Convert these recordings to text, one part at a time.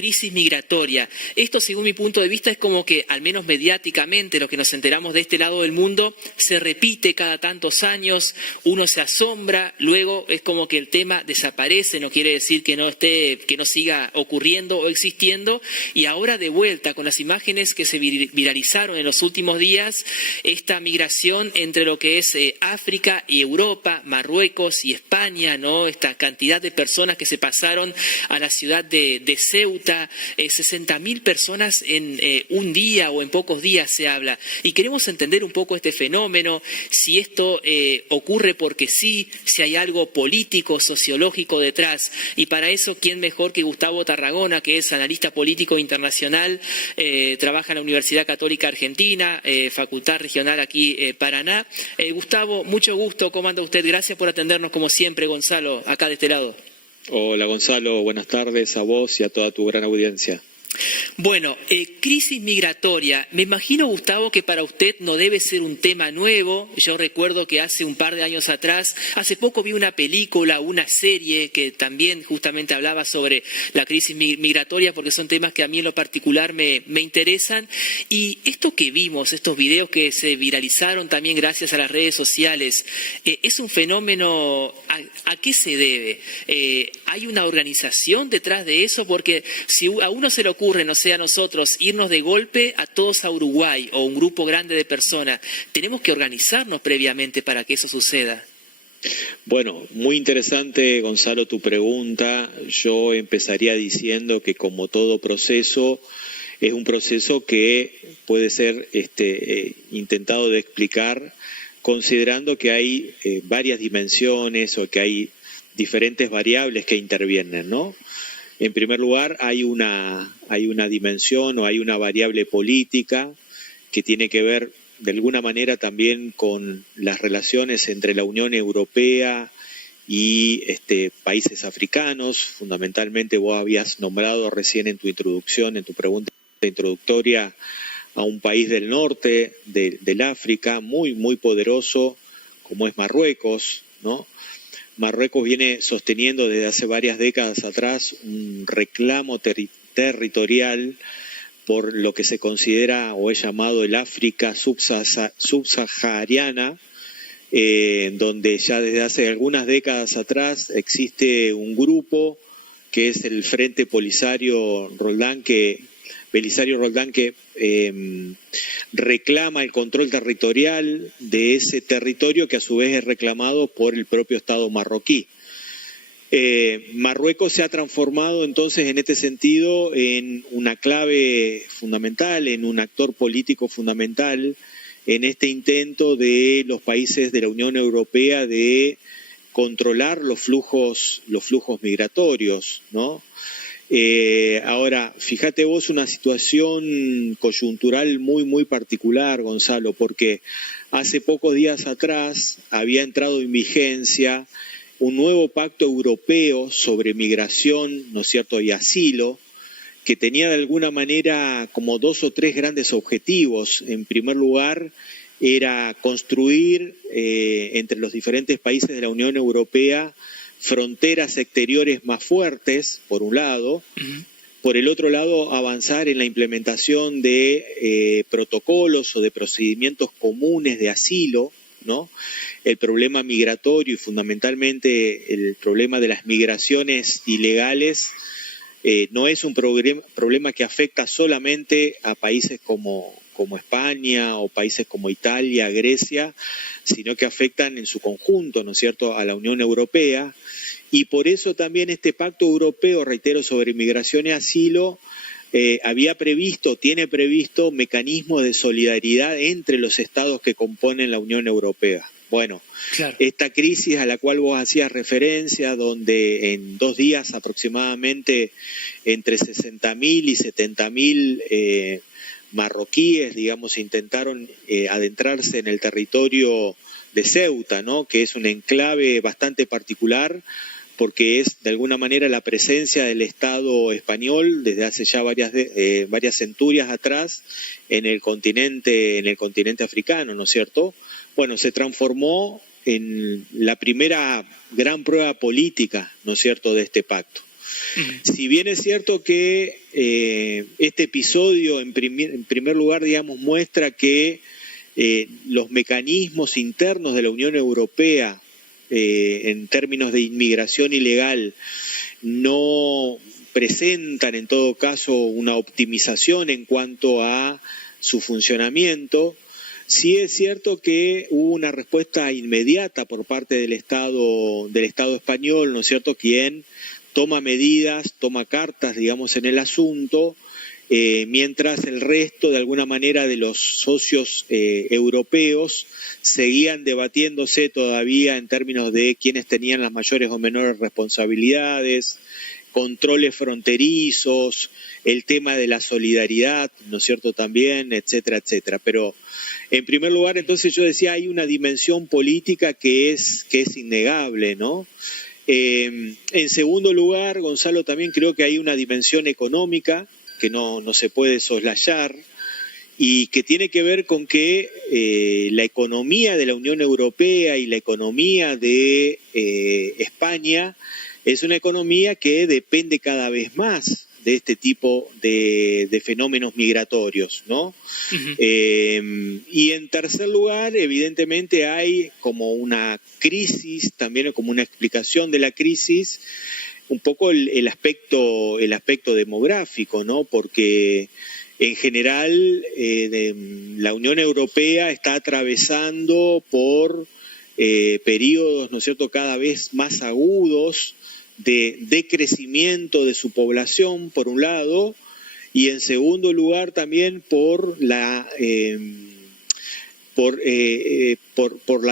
Crisis migratoria. Esto, según mi punto de vista, es como que, al menos mediáticamente, lo que nos enteramos de este lado del mundo, se repite cada tantos años, uno se asombra, luego es como que el tema desaparece, no quiere decir que no siga ocurriendo o existiendo, y ahora de vuelta, con las imágenes que se viralizaron en los últimos días, esta migración entre lo que es África y Europa, Marruecos y España, ¿no? Esta cantidad de personas que se pasaron a la ciudad de Ceuta, 60.000 personas en un día o en pocos días se habla. Y queremos entender un poco este fenómeno, si esto ocurre porque sí, si hay algo político, sociológico detrás. Y para eso, ¿quién mejor que Gustavo Tarragona, que es analista político internacional, trabaja en la Universidad Católica Argentina, Facultad Regional aquí, Paraná? Gustavo, mucho gusto, ¿cómo anda usted? Gracias por atendernos como siempre, Gonzalo, acá de este lado. Hola Gonzalo, buenas tardes a vos y a toda tu gran audiencia. Bueno, crisis migratoria. Me imagino, Gustavo, que para usted no debe ser un tema nuevo. Yo recuerdo que hace un par de años atrás, hace poco vi una película, una serie que también justamente hablaba sobre la crisis migratoria, porque son temas que a mí en lo particular me interesan. Y esto que vimos, estos videos que se viralizaron también gracias a las redes sociales, ¿es un fenómeno? ¿A qué se debe? ¿Hay una organización detrás de eso? Porque si a uno se le ocurre, no sé, a nosotros, irnos de golpe a todos a Uruguay o un grupo grande de personas, tenemos que organizarnos previamente para que eso suceda. Bueno, muy interesante, Gonzalo, tu pregunta. Yo empezaría diciendo que, como todo proceso, es un proceso que puede ser intentado de explicar considerando que hay varias dimensiones o que hay diferentes variables que intervienen, ¿no? En primer lugar, hay una dimensión o hay una variable política que tiene que ver de alguna manera también con las relaciones entre la Unión Europea y países africanos. Fundamentalmente, vos habías nombrado recién en tu introducción, en tu pregunta introductoria, a un país del norte del África muy, muy poderoso, como es Marruecos, ¿no? Marruecos viene sosteniendo desde hace varias décadas atrás un reclamo territorial por lo que se considera o es llamado el África subsahariana, donde ya desde hace algunas décadas atrás existe un grupo que es el Frente Belisario Roldán que reclama el control territorial de ese territorio que a su vez es reclamado por el propio Estado marroquí. Marruecos se ha transformado entonces en este sentido en una clave fundamental, en un actor político fundamental en este intento de los países de la Unión Europea de controlar los flujos migratorios, ¿no? Ahora, fíjate vos, una situación coyuntural muy, muy particular, Gonzalo, porque hace pocos días atrás había entrado en vigencia un nuevo pacto europeo sobre migración, ¿no es cierto?, y asilo, que tenía de alguna manera como 2 o 3 grandes objetivos. En primer lugar, era construir entre los diferentes países de la Unión Europea fronteras exteriores más fuertes, por un lado. Por el otro lado, avanzar en la implementación de protocolos o de procedimientos comunes de asilo, ¿no? El problema migratorio y fundamentalmente el problema de las migraciones ilegales no es un problema que afecta solamente a países como España o países como Italia, Grecia, sino que afectan en su conjunto, ¿no es cierto?, a la Unión Europea. Y por eso también este pacto europeo, reitero, sobre migración y asilo, tiene previsto mecanismos de solidaridad entre los estados que componen la Unión Europea. Bueno, claro. Esta crisis a la cual vos hacías referencia, donde en 2 días aproximadamente entre 60.000 y 70.000 marroquíes, digamos, intentaron adentrarse en el territorio de Ceuta, ¿no?, que es un enclave bastante particular, porque es de alguna manera la presencia del Estado español desde hace ya varias centurias atrás en el continente africano, ¿no es cierto? Bueno, se transformó en la primera gran prueba política, ¿no es cierto?, de este pacto. Si bien es cierto que este episodio, en primer lugar, digamos, muestra que los mecanismos internos de la Unión Europea, en términos de inmigración ilegal, no presentan en todo caso una optimización en cuanto a su funcionamiento, sí es cierto que hubo una respuesta inmediata por parte del Estado español, ¿no es cierto?, quien toma medidas, toma cartas, digamos, en el asunto, mientras el resto, de alguna manera, de los socios europeos seguían debatiéndose todavía en términos de quiénes tenían las mayores o menores responsabilidades, controles fronterizos, el tema de la solidaridad, ¿no es cierto?, también, etcétera, etcétera. Pero, en primer lugar, entonces yo decía, hay una dimensión política que es innegable, ¿no? En segundo lugar, Gonzalo, también creo que hay una dimensión económica que no se puede soslayar y que tiene que ver con que la economía de la Unión Europea y la economía de España es una economía que depende cada vez más de este tipo de fenómenos migratorios, ¿no? Y en tercer lugar, evidentemente hay como una crisis, también como una explicación de la crisis, un poco el aspecto demográfico, ¿no? Porque en general la Unión Europea está atravesando por periodos, ¿no es cierto?, cada vez más agudos de decrecimiento de su población, por un lado, y en segundo lugar también por la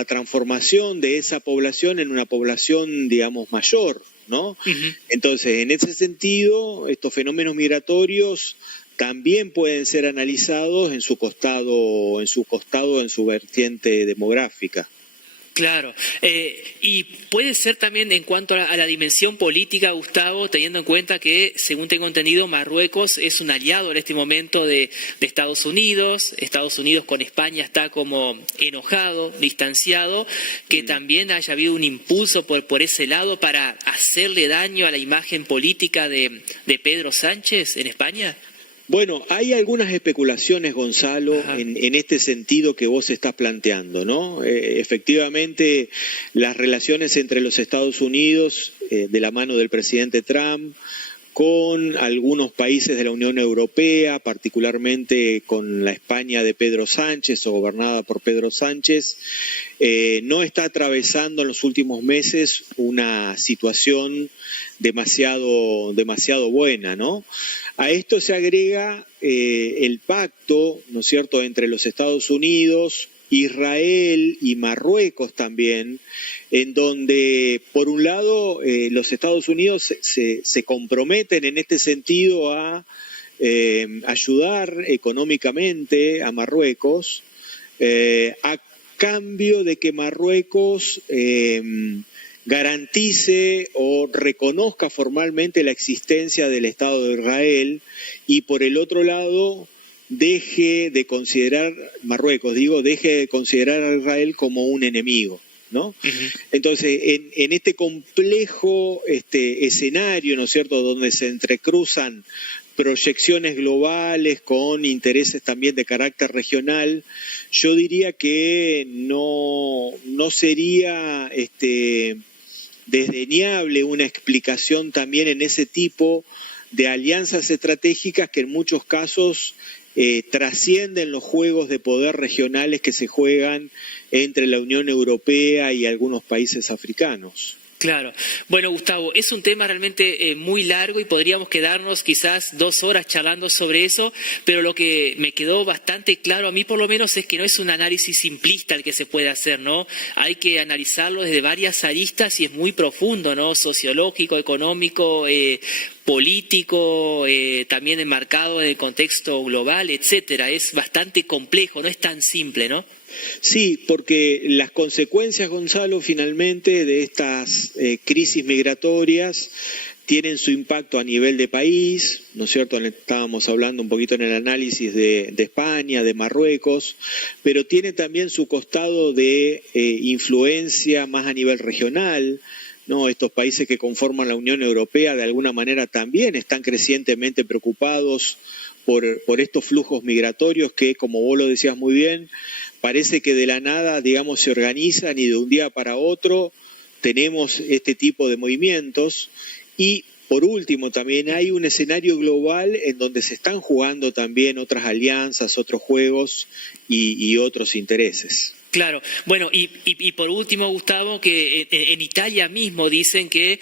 transformación de esa población en una población, digamos, mayor, ¿no? Entonces, en ese sentido, estos fenómenos migratorios también pueden ser analizados en su costado, en su vertiente demográfica. Claro, y puede ser también en cuanto a la dimensión política, Gustavo, teniendo en cuenta que, según tengo entendido, Marruecos es un aliado en este momento de Estados Unidos con España está como enojado, distanciado, que también haya habido un impulso por ese lado para hacerle daño a la imagen política de Pedro Sánchez en España. Bueno, hay algunas especulaciones, Gonzalo, en este sentido que vos estás planteando, ¿no? Efectivamente, las relaciones entre los Estados Unidos, de la mano del presidente Trump, con algunos países de la Unión Europea, particularmente con la España de Pedro Sánchez o gobernada por Pedro Sánchez, no está atravesando en los últimos meses una situación demasiado buena, ¿no? A esto se agrega el pacto, ¿no es cierto?, entre los Estados Unidos, Israel y Marruecos también, en donde, por un lado, los Estados Unidos se comprometen en este sentido a ayudar económicamente a Marruecos, a cambio de que Marruecos garantice o reconozca formalmente la existencia del Estado de Israel y, por el otro lado, deje de considerar a Israel como un enemigo, ¿no? Entonces, en este complejo escenario, ¿no es cierto?, donde se entrecruzan proyecciones globales con intereses también de carácter regional, yo diría que no sería desdeñable una explicación también en ese tipo de alianzas estratégicas que en muchos casos trascienden los juegos de poder regionales que se juegan entre la Unión Europea y algunos países africanos. Claro. Bueno, Gustavo, es un tema realmente muy largo y podríamos quedarnos quizás 2 horas charlando sobre eso, pero lo que me quedó bastante claro a mí por lo menos es que no es un análisis simplista el que se puede hacer, ¿no? Hay que analizarlo desde varias aristas y es muy profundo, ¿no? Sociológico, económico, político, también enmarcado en el contexto global, etcétera. Es bastante complejo, no es tan simple, ¿no? Sí, porque las consecuencias, Gonzalo, finalmente de estas crisis migratorias tienen su impacto a nivel de país, ¿no es cierto? Estábamos hablando un poquito en el análisis de España, de Marruecos, pero tiene también su costado de influencia más a nivel regional, ¿no? Estos países que conforman la Unión Europea de alguna manera también están crecientemente preocupados por estos flujos migratorios que, como vos lo decías muy bien, parece que de la nada, digamos, se organizan y de un día para otro tenemos este tipo de movimientos. Y por último, también hay un escenario global en donde se están jugando también otras alianzas, otros juegos y otros intereses. Claro, bueno, y por último, Gustavo, que en Italia mismo dicen que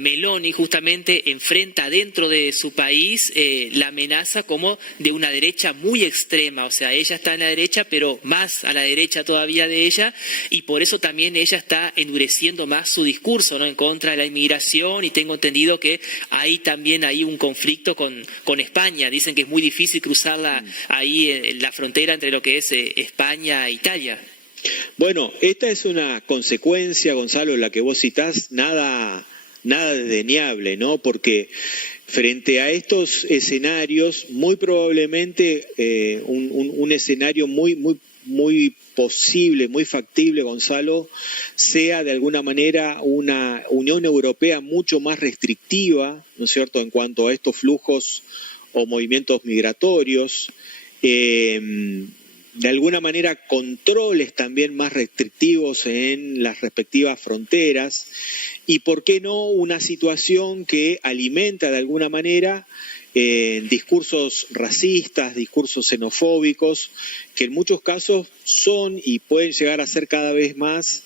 Meloni justamente enfrenta dentro de su país la amenaza como de una derecha muy extrema, o sea, ella está en la derecha, pero más a la derecha todavía de ella, y por eso también ella está endureciendo más su discurso, ¿no?, en contra de la inmigración, y tengo entendido que ahí también hay un conflicto con España, dicen que es muy difícil cruzar la frontera entre lo que es España e Italia. Bueno, esta es una consecuencia, Gonzalo, la que vos citás, nada desdeñable, ¿no? Porque frente a estos escenarios, muy probablemente un escenario muy posible, muy factible, Gonzalo, sea de alguna manera una Unión Europea mucho más restrictiva, ¿no es cierto?, en cuanto a estos flujos o movimientos migratorios. De alguna manera controles también más restrictivos en las respectivas fronteras y, ¿por qué no?, una situación que alimenta de alguna manera discursos racistas, discursos xenofóbicos, que en muchos casos son y pueden llegar a ser cada vez más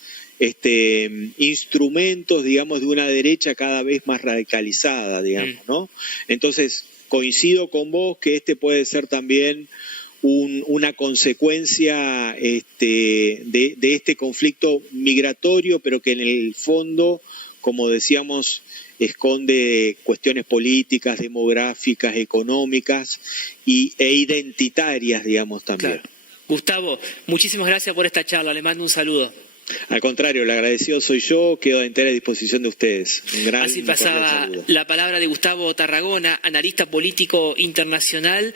instrumentos, digamos, de una derecha cada vez más radicalizada, digamos, ¿no? Entonces, coincido con vos que puede ser también una consecuencia de este conflicto migratorio, pero que en el fondo, como decíamos, esconde cuestiones políticas, demográficas, económicas e identitarias, digamos, también. Claro. Gustavo, muchísimas gracias por esta charla, le mando un saludo. Al contrario, el agradecido soy yo, quedo a entera disposición de ustedes. Así pasaba la palabra de Gustavo Tarragona, analista político internacional.